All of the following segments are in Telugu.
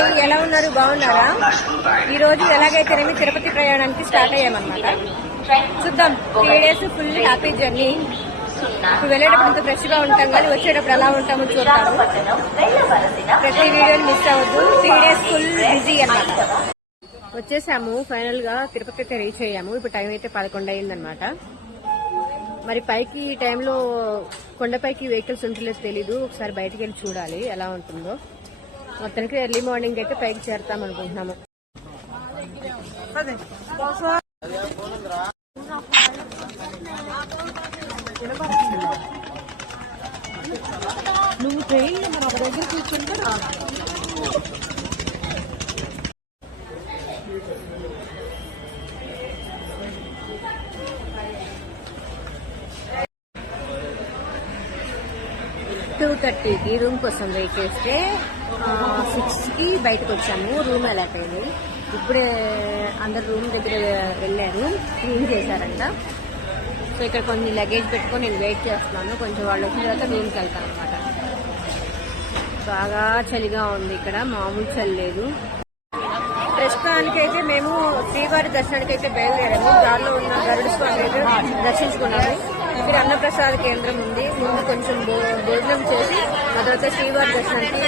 హాయ్, ఎలా ఉన్నారు? బాగున్నారా? ఈ రోజు ఎలాగైతేనేమి తిరుపతి ప్రయాణానికి స్టార్ట్ అయ్యామన్నమాట. చూద్దాం, 3 days ఫుల్ హ్యాపీ జర్నీ. ఇప్పుడు వెళ్ళేటప్పుడు ఇంత ఫ్రెష్ గా ఉంటాం, కానీ వచ్చేటప్పుడు ఎలా ఉంటామో చూద్దాము. ప్రతి వీడియోని మిస్ అవ్వద్దు. 3 days ఫుల్ బిజీ అన్నమాట. వచ్చేసాము, ఫైనల్ గా తిరుపతి అయితే రీచ్ అయ్యాము. ఇప్పుడు టైం అయితే 11 అయిందనమాట. మరి పైకి ఈ టైంలో కొండపైకి వెహికల్స్ ఉంటలేదు తెలీదు. ఒకసారి బయటికి వెళ్ళి చూడాలి ఎలా ఉంటుందో. మొత్తానికి ఎర్లీ మార్నింగ్ అయితే పైకి చేరుతాం అనుకుంటున్నాము. నువ్వు ట్రైన్ దగ్గర కూర్చుంటా. ఈ రూమ్ కోసం వెయిట్ చేస్తే 6కి బయటకు వచ్చాము. రూమ్ అలాట్ అయింది. ఇప్పుడే అందరు రూమ్ దగ్గర వెళ్ళారు, క్లీన్ చేశారంట. సో ఇక్కడ కొన్ని లగేజ్ పెట్టుకొని నేను వెయిట్ చేస్తున్నాను. కొంచెం వాళ్ళు వచ్చిన తర్వాత రూమ్కి వెళ్తాను అనమాట. బాగా చలిగా ఉంది ఇక్కడ, మామూలు చలి లేదు. ప్రస్తుతానికైతే మేము శ్రీవారి దర్శనానికి అయితే బయలుదేరాము. దారిలో ఉన్న గరుడ స్వామి అయితే దర్శించుకున్నాము. ఇక్కడ అన్నప్రసాద కేంద్రం ఉంది. ముందు కొంచెం భోజనం చేసి ఆ తర్వాత శ్రీవారి దర్శనానికి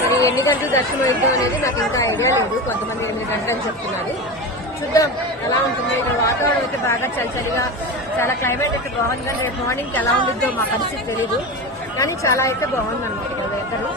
మరి ఎన్ని గంటలు దర్శనం అవుతాం అనేది నాకు ఇంకా ఐడియా లేదు. కొంతమంది 8 గంటలు చెప్తున్నారు. చూద్దాం ఎలా ఉంటుంది. ఇక్కడ వాతావరణం అయితే బాగా చలిగా, చాలా క్లైమేట్ అయితే బాగుంది. కానీ రేపు మార్నింగ్కి ఎలా ఉంటుందో మా పరిస్థితి తెలీదు. కానీ చాలా అయితే బాగుంది అన్నమాట ఇక్కడ వెదర్.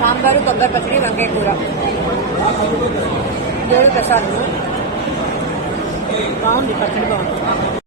సాంబారు, కొబ్బరి పచ్చడి, వంకాయ కూర, దేవుడి ప్రసాదం. బాగుంది, పచ్చడి బాగుంది.